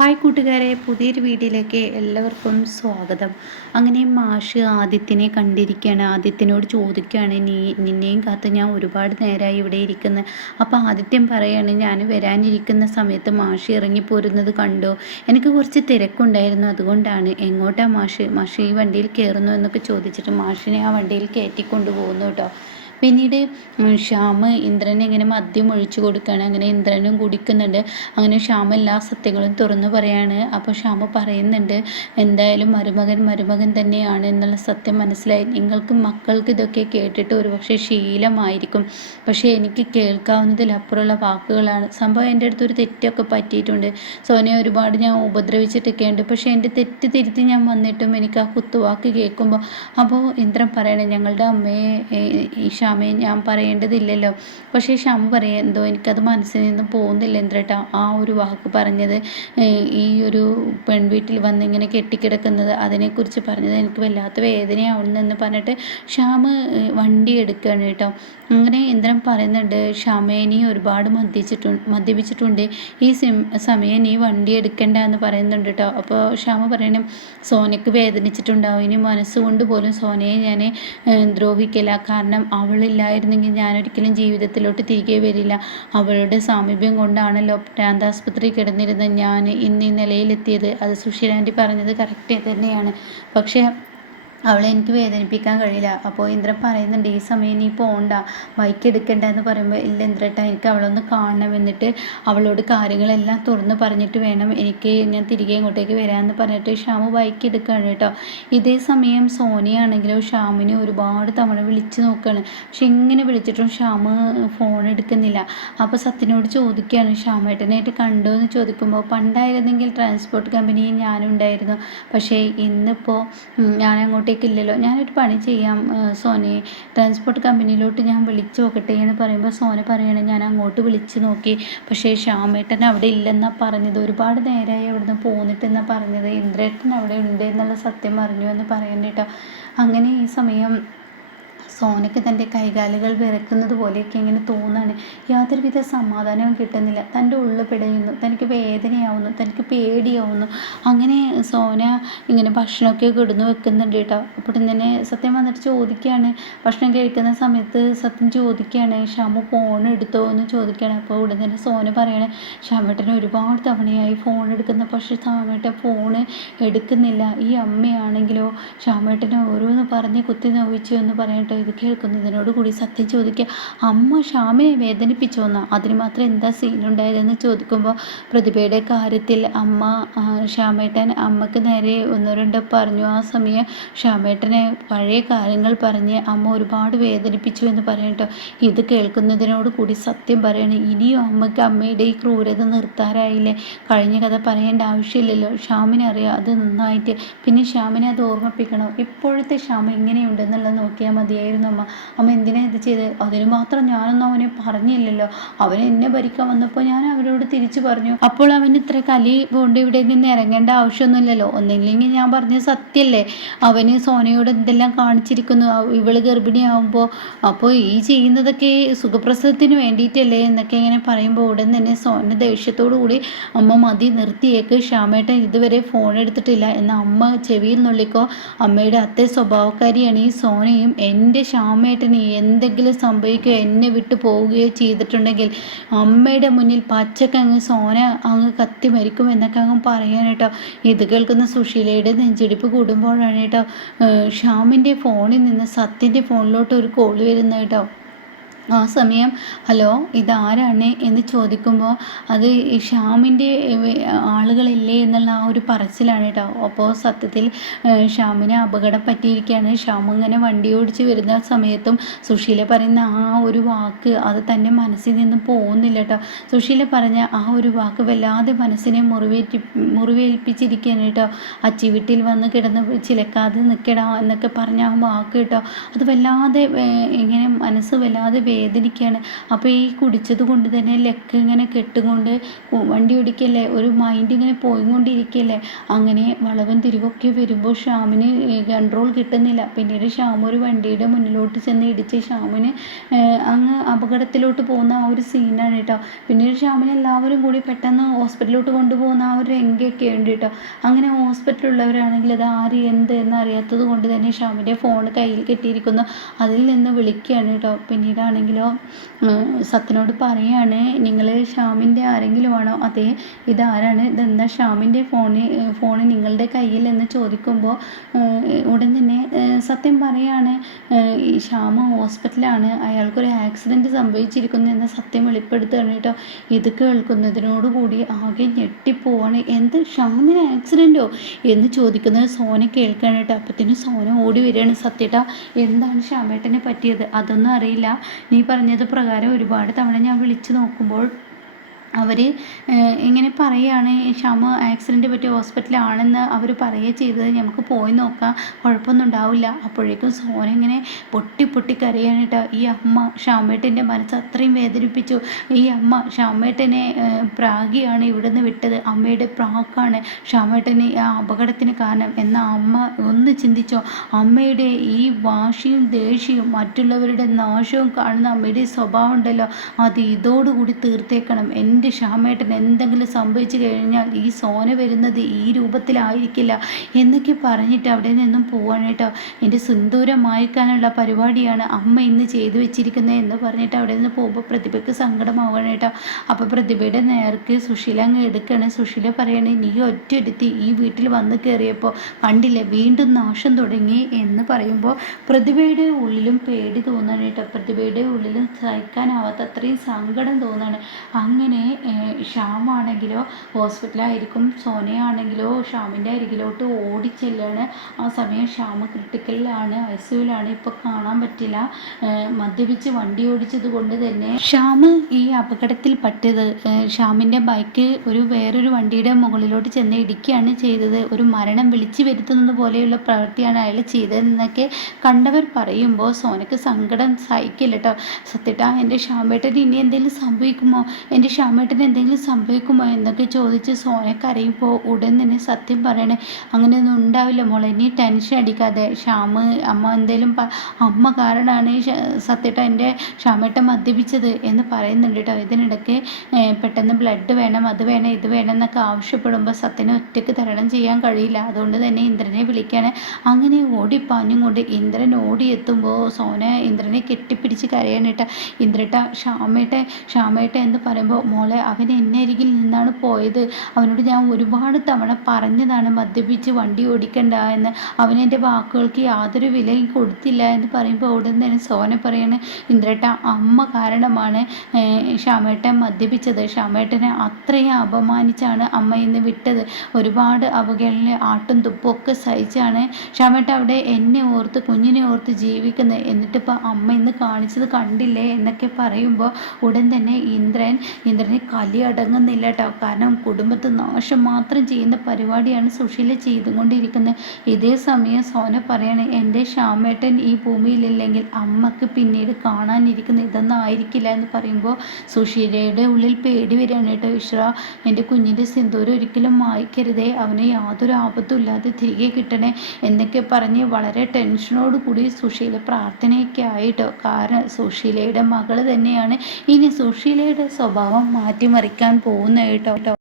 Hi കൂട്ടുകാരെ പുതിയൊരു വീഡിയോയിലേക്ക് എല്ലാവർക്കും സ്വാഗതം. അങ്ങനെ മാഷ് ആദിത്യനെ കണ്ടിരിക്കുകയാണ്. ആദിത്യനോട് ചോദിക്കുകയാണ് നീ നിന്നെയും കാത്ത് ഞാൻ ഒരുപാട് നേരമായി ഇവിടെ ഇരിക്കുന്നത് അപ്പോൾ ആദിത്യം പറയുകയാണ് ഞാൻ വരാനിരിക്കുന്ന സമയത്ത് മാഷ് ഇറങ്ങിപ്പോരുന്നത് കണ്ടോ? എനിക്ക് കുറച്ച് തിരക്കുണ്ടായിരുന്നു. അതുകൊണ്ടാണ് എങ്ങോട്ടാണ് മാഷ്? മാഷ് ഈ വണ്ടിയിൽ കയറുന്നു എന്നൊക്കെ ചോദിച്ചിട്ട് മാഷിനെ ആ വണ്ടിയിൽ കയറ്റിക്കൊണ്ട് പോകുന്നു കേട്ടോ. പിന്നീട് ശ്യാമ് ഇന്ദ്രനെ ഇങ്ങനെ മദ്യം ഒഴിച്ചു കൊടുക്കുകയാണ്. അങ്ങനെ ഇന്ദ്രനും കുടിക്കുന്നുണ്ട്. അങ്ങനെ ശ്യാമ എല്ലാ സത്യങ്ങളും തുറന്നു പറയാണ്. അപ്പോൾ ശ്യാമ പറയുന്നുണ്ട് എന്തായാലും മരുമകൻ മരുമകൻ തന്നെയാണ് എന്നുള്ള സത്യം മനസ്സിലായി. നിങ്ങൾക്ക് മക്കൾക്ക് ഇതൊക്കെ കേട്ടിട്ട് ഒരുപക്ഷെ ശീലമായിരിക്കും. പക്ഷേ എനിക്ക് കേൾക്കാവുന്നതിലപ്പുറമുള്ള വാക്കുകളാണ്. സംഭവം എന്റെ അടുത്ത് ഒരു തെറ്റൊക്കെ പറ്റിയിട്ടുണ്ട്. സോനയെ ഒരുപാട് ഞാൻ ഉപദ്രവിച്ചിട്ടൊക്കെ ഉണ്ട് പക്ഷേ എന്റെ തെറ്റ് തിരുത്തി ഞാൻ വന്നിട്ടും എനിക്ക് ആ കുത്തുവാക്ക് കേൾക്കുമ്പോൾ അപ്പോൾ ഇന്ദ്രൻ പറയണേ ഞങ്ങളുടെ അമ്മയെ ഈശ ശ്യാമയെ ഞാൻ പറയേണ്ടതില്ലല്ലോ. പക്ഷേ ശ്യാമ പറയാം എന്തോ എനിക്കത് മനസ്സിൽ നിന്നും പോകുന്നില്ല എന്തേട്ടാ ആ ഒരു വാക്ക് പറഞ്ഞത് ഈ ഒരു പെൺവീട്ടിൽ വന്ന് ഇങ്ങനെ കെട്ടിക്കിടക്കുന്നത് അതിനെക്കുറിച്ച് പറഞ്ഞത് എനിക്ക് വല്ലാത്ത വേദനയാവുന്നെന്ന് പറഞ്ഞിട്ട് ശ്യാമ് വണ്ടി എടുക്കുകയാണ് കേട്ടോ. അങ്ങനെ ഇന്ദ്രൻ പറയുന്നുണ്ട് ശ്യാമയെ നീ ഒരുപാട് മദ്യച്ചിട്ടുണ്ട് മദ്യപിച്ചിട്ടുണ്ട്. ഈ സമയം നീ വണ്ടി എടുക്കണ്ട എന്ന് പറയുന്നുണ്ട് കേട്ടോ. അപ്പോൾ ശ്യാമ പറയണം സോനയ്ക്ക് വേദനിച്ചിട്ടുണ്ടാവും. ഇനി മനസ്സുകൊണ്ട് പോലും സോനയെ ഞാൻ ദ്രോഹിക്കില്ല കാരണം അവൾ അവളില്ലായിരുന്നെങ്കിൽ ഞാനൊരിക്കലും ജീവിതത്തിലോട്ട് തിരികെ വരില്ല. അവളുടെ സാമീപ്യം കൊണ്ടാണല്ലോ പ്രാന്താസ്പത്രി കിടന്നിരുന്ന ഞാൻ ഇന്ന് ഈ നിലയിലെത്തിയത്. അത് സുശീലാന്റി പറഞ്ഞത് കറക്റ്റ് തന്നെയാണ്. പക്ഷേ അവളെ എനിക്ക് വേദനിപ്പിക്കാൻ കഴിയില്ല. അപ്പോൾ ഇന്ദ്രൻ പറയുന്നുണ്ട് ഈ സമയം നീ പോകണ്ട ബൈക്ക് എടുക്കണ്ട എന്ന് പറയുമ്പോൾ ഇല്ല ഇന്ദ്രട്ട എനിക്ക് അവളൊന്ന് കാണണം എന്നിട്ട് അവളോട് കാര്യങ്ങളെല്ലാം തുറന്ന് പറഞ്ഞിട്ട് വേണം എനിക്ക് ഞാൻ തിരികെ ഇങ്ങോട്ടേക്ക് വരാമെന്ന് പറഞ്ഞിട്ട് ഷ്യാമു ബൈക്ക് എടുക്കുകയാണ് കേട്ടോ. ഇതേ സമയം സോനിയാണെങ്കിലും ഷ്യാമിനെ ഒരുപാട് തവണ വിളിച്ച് നോക്കുകയാണ് പക്ഷെ ഇങ്ങനെ വിളിച്ചിട്ടും ഷ്യാമ് ഫോൺ എടുക്കുന്നില്ല. അപ്പോൾ സത്യനോട് ചോദിക്കുകയാണ് ഷ്യാമേട്ടനായിട്ട് കണ്ടോ എന്ന് ചോദിക്കുമ്പോൾ പണ്ടായിരുന്നെങ്കിൽ ട്രാൻസ്പോർട്ട് കമ്പനിയിൽ ഞാനുണ്ടായിരുന്നു. പക്ഷേ ഇന്നിപ്പോൾ ഞാൻ അങ്ങോട്ട് ഇല്ലല്ലോ ഞാനൊരു പണി ചെയ്യാം സോനെ. ട്രാൻസ്പോർട്ട് കമ്പനിയിലോട്ട് ഞാൻ വിളിച്ചു നോക്കട്ടെ എന്ന് പറയുമ്പോൾ സോന പറയണേ ഞാൻ അങ്ങോട്ട് വിളിച്ച് നോക്കി. പക്ഷേ ശ്യാമേട്ടൻ അവിടെ ഇല്ലെന്നാണ് പറഞ്ഞത്. ഒരുപാട് നേരമായി അവിടുന്ന് പോന്നിട്ടെന്നാണ് പറഞ്ഞത്. ഇന്ദ്രേട്ടൻ അവിടെ ഉണ്ട് എന്നുള്ള സത്യം അറിഞ്ഞു എന്ന് പറയണ്ടേട്ടോ അങ്ങനെ ഈ സമയം സോനയ്ക്ക് തന്റെ കൈകാലുകൾ വിറക്കുന്നത് പോലെയൊക്കെ ഇങ്ങനെ തോന്നാണ്. യാതൊരുവിധ സമാധാനവും കിട്ടുന്നില്ല. തന്റെ ഉള്ളു പിടയുന്നു. തനിക്ക് വേദനയാവുന്നു. തനിക്ക് പേടിയാവുന്നു. അങ്ങനെ സോന ഇങ്ങനെ ഭക്ഷണമൊക്കെ കിടന്നു വെക്കുന്നുണ്ട് കേട്ടോ. അപ്പോൾ തന്നെ സത്യം വന്നിട്ട് ചോദിക്കുകയാണ്. ഭക്ഷണം കഴിക്കുന്ന സമയത്ത് സത്യം ചോദിക്കുകയാണ്. ഷാമു ഫോൺ എടുത്തോ എന്ന് ചോദിക്കുകയാണ്. അപ്പോൾ ഉടൻ തന്നെ സോന പറയാണ് ഷാമേട്ടന് ഒരുപാട് തവണയായി ഫോൺ എടുക്കുന്ന. പക്ഷേ ഷാമേട്ടൻ ഫോൺ എടുക്കുന്നില്ല. ഈ അമ്മയാണെങ്കിലോ ഷാമേട്ടനെ ഓരോന്ന് പറഞ്ഞ് കുത്തി നോവിച്ചു എന്ന് പറയട്ടെ ഇത് കേൾക്കുന്നതിനോട് കൂടി സത്യം ചോദിക്കുക അമ്മ ഷാമിനെ വേദനിപ്പിച്ചോന്നാ അതിന് മാത്രം എന്താ സീനുണ്ടായതെന്ന് ചോദിക്കുമ്പോൾ പ്രതിഭയുടെ കാര്യത്തിൽ അമ്മ ശ്യാമേട്ടൻ അമ്മയ്ക്ക് നേരെ ഒന്നോ രണ്ടോ പറഞ്ഞു. ആ സമയം ശ്യാമേട്ടനെ പഴയ കാര്യങ്ങൾ പറഞ്ഞ് അമ്മ ഒരുപാട് വേദനിപ്പിച്ചു എന്ന് പറയട്ടോ ഇത് കേൾക്കുന്നതിനോട് കൂടി സത്യം പറയണം. ഇനിയും അമ്മയ്ക്ക് അമ്മയുടെ ഈ ക്രൂരത നിർത്താറായില്ലേ? കഴിഞ്ഞ കഥ പറയേണ്ട ആവശ്യമില്ലല്ലോ. ഷ്യാമിനറിയാം അത് നന്നായിട്ട്. പിന്നെ ഷ്യാമിനെ അത് ഓർമ്മിപ്പിക്കണം. ഇപ്പോഴത്തെ ഷ്യാമ എങ്ങനെയുണ്ടെന്നുള്ളത് നോക്കിയാൽ മതിയായിരുന്നു. ആയിരുന്നു അമ്മ അമ്മ എന്തിനാ ഇത് ചെയ്ത്? അതിന് മാത്രം ഞാനൊന്നും അവനെ പറഞ്ഞില്ലല്ലോ. അവൻ എന്നെ ഭരിക്കാൻ വന്നപ്പോൾ ഞാൻ അവരോട് തിരിച്ചു പറഞ്ഞു. അപ്പോൾ അവൻ ഇത്ര കലി കൊണ്ട് ഇവിടെ നിന്ന് ഇറങ്ങേണ്ട ആവശ്യമൊന്നുമില്ലല്ലോ. ഒന്നില്ലെങ്കിൽ ഞാൻ പറഞ്ഞ സത്യല്ലേ അവന് സോനയോട് എന്തെല്ലാം കാണിച്ചിരിക്കുന്നു. ഇവൾ ഗർഭിണിയാവുമ്പോൾ അപ്പോൾ ഈ ചെയ്യുന്നതൊക്കെ സുഖപ്രസവത്തിന് വേണ്ടിയിട്ടല്ലേ എന്നൊക്കെ ഇങ്ങനെ പറയുമ്പോൾ ഉടൻ തന്നെ സോന ദേഷ്യത്തോടു കൂടി അമ്മ മതി നിർത്തിയേക്ക്. ശ്യാമേട്ടൻ ഇതുവരെ ഫോൺ എടുത്തിട്ടില്ല. എന്ന അമ്മ ചെവിയിൽ നുള്ളിക്കോ? അമ്മയുടെ അത്തേ സ്വഭാവക്കാരിയാണ് ഈ സോനയും എന്റെ ശ്യാമേട്ടന് എന്തെങ്കിലും സംഭവിക്കുകയോ എന്നെ വിട്ടു പോവുകയോ ചെയ്തിട്ടുണ്ടെങ്കിൽ അമ്മയുടെ മുന്നിൽ പച്ചക്കങ്ങ് സോന അങ്ങ് കത്തി മരിക്കും എന്നൊക്കെ അങ്ങ് പറയാൻ കേട്ടോ. ഇത് കേൾക്കുന്ന സുശീലയുടെ നെഞ്ചിടിപ്പ് കൂടുമ്പോഴാണ് കേട്ടോ ശ്യാമിന്റെ ഫോണിൽ നിന്ന് സത്യന്റെ ഫോണിലോട്ട് ഒരു കോൾ വരുന്നത് കേട്ടോ. ആ സമയം ഹലോ ഇതാരാണ്? എന്ന് ചോദിക്കുമ്പോൾ അത് ഷ്യാമിന്റെ ആളുകളില്ലേ? എന്നുള്ള ആ ഒരു പറച്ചിലാണ് കേട്ടോ. അപ്പോൾ സത്യത്തിൽ ഷ്യാമിന് അപകടം പറ്റിയിരിക്കുകയാണ് ഷ്യാം ഇങ്ങനെ വണ്ടി ഓടിച്ച് വരുന്ന സമയത്തും സുശീല പറയുന്ന ആ ഒരു വാക്ക് അത് തന്റെ മനസ്സിൽ നിന്ന് പോകുന്നില്ല കേട്ടോ. സുശീല പറഞ്ഞ ആ ഒരു വാക്ക് വല്ലാതെ മനസ്സിനെ മുറിവേറ്റി മുറിവേൽപ്പിച്ചിരിക്കുകയാണ് കേട്ടോ. അച്ചി വീട്ടിൽ വന്ന് കിടന്ന് ചിലക്കാതെ നിൽക്കടാ എന്നൊക്കെ പറഞ്ഞ ആ വാക്ക് കേട്ടോ. അത് വല്ലാതെ ഇങ്ങനെ മനസ്സ് വല്ലാതെ വേദനിക്കുകയാണ് അപ്പോൾ ഈ കുടിച്ചത് കൊണ്ട് തന്നെ ലെക്ക് ഇങ്ങനെ കെട്ടുകൊണ്ട് വണ്ടി ഓടിക്കല്ലേ? ഒരു മൈൻഡ് ഇങ്ങനെ പോയിക്കൊണ്ടിരിക്കല്ലേ? അങ്ങനെ വളവൻ തിരിവൊക്കെ വരുമ്പോൾ ഷ്യാമിന് കൺട്രോൾ കിട്ടുന്നില്ല. പിന്നീട് ഷ്യാം ഒരു വണ്ടിയുടെ മുന്നിലോട്ട് ചെന്ന് ഇടിച്ച് ഷ്യാമിന് അങ്ങ് അപകടത്തിലോട്ട് പോകുന്ന ആ ഒരു സീനാണ് കേട്ടോ പിന്നീട് ഷാമിനെ എല്ലാവരും കൂടി പെട്ടെന്ന് ഹോസ്പിറ്റലിലോട്ട് കൊണ്ടുപോകുന്ന ആ ഒരു രംഗയൊക്കെ ഉണ്ട് കേട്ടോ അങ്ങനെ ഹോസ്പിറ്റലുള്ളവരാണെങ്കിൽ അത് ആര് എന്ത് എന്ന് അറിയാത്തത് കൊണ്ട് തന്നെ ഷ്യാമിന്റെ ഫോൺ കയ്യിൽ കെട്ടിയിരിക്കുന്നു. അതിൽ നിന്ന് വിളിക്കുകയാണ് കേട്ടോ പിന്നീടാണെങ്കിലോ സത്യനോട് പറയാണ് നിങ്ങൾ ഷ്യാമിന്റെ ആരെങ്കിലും ആണോ? അതെ ഇതാരാണ്? ഇതെന്താ ഷ്യാമിന്റെ ഫോണ് ഫോണ് നിങ്ങളുടെ കയ്യിൽ എന്ന് ചോദിക്കുമ്പോൾ ഉടൻ തന്നെ സത്യം പറയാണ് ശ്യാമ ഹോസ്പിറ്റലാണ് അയാൾക്കൊരു ആക്സിഡന്റ് സംഭവിച്ചിരിക്കുന്നു എന്ന സത്യം വെളിപ്പെടുത്തുകയാണ് കേട്ടോ. ഇത് കേൾക്കുന്നതിനോടുകൂടി ആകെ ഞെട്ടിപ്പോവാണ്. എന്ത്? ഷ്യാമിന് ആക്സിഡന്റോ എന്ന് ചോദിക്കുന്നത് സോന കേൾക്കുകയാണ് കേട്ടോ. അപ്പത്തിന് സോന ഓടി വരികയാണ്. സത്യട്ടാ എന്താണ് ശ്യാമേട്ടനെ പറ്റിയത്? അതൊന്നും അറിയില്ല. നീ പറഞ്ഞത് പ്രകാരം ഒരുപാട് തവണ ഞാൻ വിളിച്ചു നോക്കുമ്പോൾ അവർ ഇങ്ങനെ പറയുകയാണ് ഷമ ആക്സിഡന്റ് പറ്റിയ ഹോസ്പിറ്റലാണെന്ന് അവർ പറയുക ചെയ്തത്. നമുക്ക് പോയി നോക്കാം. കുഴപ്പമൊന്നും ഉണ്ടാവില്ല. അപ്പോഴേക്കും സോന ഇങ്ങനെ പൊട്ടി പൊട്ടി കരയാണ് കേട്ടോ. ഈ അമ്മ ഷാമേട്ടന്റെ മനസ്സ് അത്രയും വേദനിപ്പിച്ചു. ഈ അമ്മ ഷാമേട്ടനെ പ്രാഗിയാണ് ഇവിടുന്ന് വിട്ടത്. അമ്മയുടെ പ്രാക്കാണ് ഷാമേട്ടന് ആ അപകടത്തിന് കാരണം. എന്ന അമ്മ ഒന്ന് ചിന്തിച്ചോ അമ്മയുടെ ഈ വാശിയും ദേഷ്യവും മറ്റുള്ളവരുടെ നാശവും കാണുന്ന അമ്മയുടെ സ്വഭാവം ഉണ്ടല്ലോ. അത് ഇതോടുകൂടി തീർത്തേക്കണം. എന്റെ എന്റെ ശ്യാമേട്ടൻ എന്തെങ്കിലും സംഭവിച്ചു കഴിഞ്ഞാൽ ഈ സോന വരുന്നത് ഈ രൂപത്തിലായിരിക്കില്ല എന്നൊക്കെ പറഞ്ഞിട്ട് അവിടെ നിന്നും പോവാണ് കേട്ടോ. എന്റെ സുന്ദൂരം മായ്ക്കാനുള്ള പരിപാടിയാണ് അമ്മ ഇന്ന് ചെയ്തു വെച്ചിരിക്കുന്നത് എന്ന് പറഞ്ഞിട്ട് അവിടെ നിന്ന് പോകുമ്പോൾ പ്രതിഭയ്ക്ക് സങ്കടമാവാനായിട്ടോ അപ്പോൾ പ്രതിഭയുടെ നേർക്ക് സുശീല അങ്ങ് എടുക്കുകയാണ്. സുശീല പറയണേ നീ ഒറ്റയെടുത്ത് ഈ വീട്ടിൽ വന്ന് കയറിയപ്പോൾ കണ്ടില്ലേ വീണ്ടും നാശം തുടങ്ങി എന്ന് പറയുമ്പോൾ പ്രതിഭയുടെ ഉള്ളിലും പേടി തോന്നാണ് കേട്ടോ. പ്രതിഭയുടെ ഉള്ളിലും സഹിക്കാനാവാത്ത അത്രയും സങ്കടം തോന്നാണ് അങ്ങനെ ഷ്യാമാണെങ്കിലോ ഹോസ്പിറ്റലായിരിക്കും സോനയാണെങ്കിലോ ഷ്യാമിന്റെ അരികിലോട്ട് ഓടിച്ചെല്ലാണ്. ആ സമയം ഷ്യാമ് ക്രിട്ടിക്കലിലാണ് ഐ സിയുലാണ് ഇപ്പോൾ കാണാൻ പറ്റില്ല. മദ്യപിച്ച് വണ്ടി ഓടിച്ചത് കൊണ്ട് തന്നെ ഷ്യാമ് ഈ അപകടത്തിൽ പെട്ടത്. ഷ്യാമിന്റെ ബൈക്ക് ഒരു വേറൊരു വണ്ടിയുടെ മുകളിലോട്ട് ചെന്ന് ഇടിക്കുകയാണ് ചെയ്തത്. ഒരു മരണം വിളിച്ചു വരുത്തുന്നത് പോലെയുള്ള പ്രവൃത്തിയാണ് അയാൾ ചെയ്തതെന്നൊക്കെ കണ്ടവർ പറയുമ്പോൾ സോനയ്ക്ക് സങ്കടം സഹിക്കില്ല കേട്ടോ സത്യട്ടാ എന്റെ ഷ്യാമേട്ടൻ ഇനി എന്തെങ്കിലും സംഭവിക്കുമോ? എന്റെ ഷ്യാമ രാമേട്ടന് എന്തെങ്കിലും സംഭവിക്കുമോ? എന്നൊക്കെ ചോദിച്ച് സോന കരയുമ്പോൾ ഉടൻ തന്നെ സത്യം പറയണേ. അങ്ങനെയൊന്നും ഉണ്ടാവില്ല മോളെ. ഇനി ടെൻഷൻ അടിക്കാതെ. ഷ്യാമ് അമ്മ എന്തേലും അമ്മ കാരണമാണ് സത്യട്ട എന്റെ ഷ്യാമേട്ടൻ മദ്യപിച്ചത് എന്ന് പറയുന്നുണ്ട് കേട്ടോ. ഇതിനിടയ്ക്ക് പെട്ടെന്ന് ബ്ലഡ് വേണം അത് വേണം ഇത് വേണം എന്നൊക്കെ ആവശ്യപ്പെടുമ്പോൾ സത്യനെ ഒറ്റയ്ക്ക് തരണം ചെയ്യാൻ കഴിയില്ല. അതുകൊണ്ട് തന്നെ ഇന്ദ്രനെ വിളിക്കുകയാണ് അങ്ങനെ ഓടിപ്പാഞ്ഞും കൊണ്ട് ഇന്ദ്രൻ ഓടിയെത്തുമ്പോൾ സോന ഇന്ദ്രനെ കെട്ടിപ്പിടിച്ച് കരയാനിട്ട ഇന്ദ്രട്ട ഷ്യാമേട്ട ഷ്യാമേട്ട എന്ന് പറയുമ്പോൾ മോൾ മോളെ അവൻ എന്നെ അരികിൽ നിന്നാണ് പോയത്. അവനോട് ഞാൻ ഒരുപാട് തവണ പറഞ്ഞതാണ് മദ്യപിച്ച് വണ്ടി ഓടിക്കണ്ട എന്ന്. അവൻ എന്റെ വാക്കുകൾക്ക് യാതൊരു വിലയും കൊടുത്തില്ല എന്ന് പറയുമ്പോൾ ഉടൻ തന്നെ സോന പറയാണ് ഇന്ദ്രേട്ട അമ്മ കാരണമാണ് ശ്യാമേട്ടൻ മദ്യപിച്ചത്. ശ്യാമേട്ടനെ അത്രയും അപമാനിച്ചാണ് അമ്മ ഇന്ന് വിട്ടത്. ഒരുപാട് അവഗണന ആട്ടും തുപ്പും ഒക്കെ സഹിച്ചാണ് ശ്യാമേട്ട അവിടെ എന്നെ ഓർത്ത് കുഞ്ഞിനെ ഓർത്ത് ജീവിക്കുന്നത്. എന്നിട്ടിപ്പോൾ അമ്മ ഇന്ന് കാണിച്ചത് കണ്ടില്ലേ? എന്നൊക്കെ പറയുമ്പോൾ ഉടൻ തന്നെ ഇന്ദ്രൻ ഇന്ദ്രനെ കലി അടങ്ങുന്നില്ല കേട്ടോ കാരണം കുടുംബത്തെ നാശം മാത്രം ചെയ്യുന്ന പരിപാടിയാണ് സുശീല ചെയ്തുകൊണ്ടിരിക്കുന്നത്. ഇതേ സമയം സോന പറയണേ എന്റെ ശ്യാമേട്ടൻ ഈ ഭൂമിയിലില്ലെങ്കിൽ അമ്മയ്ക്ക് പിന്നീട് കാണാനിരിക്കുന്ന ഇതൊന്നും ആയിരിക്കില്ല എന്ന് പറയുമ്പോൾ സുശീലയുടെ ഉള്ളിൽ പേടി വരികയാണ് കേട്ടോ ഇഷ്ര എന്റെ കുഞ്ഞിന്റെ സിന്ദൂരം ഒരിക്കലും മായ്ക്കരുതേ. അവന് യാതൊരു ആപത്തും ഇല്ലാതെ തിരികെ കിട്ടണേ എന്നൊക്കെ പറഞ്ഞ് വളരെ ടെൻഷനോട് കൂടി സുശീല പ്രാർത്ഥനയൊക്കെ ആയിട്ടോ കാരണം സുശീലയുടെ മകൾ തന്നെയാണ്. ഇനി സുശീലയുടെ സ്വഭാവം മാറ്റിമറിക്കാൻ പോകുന്നത് കേട്ടോ.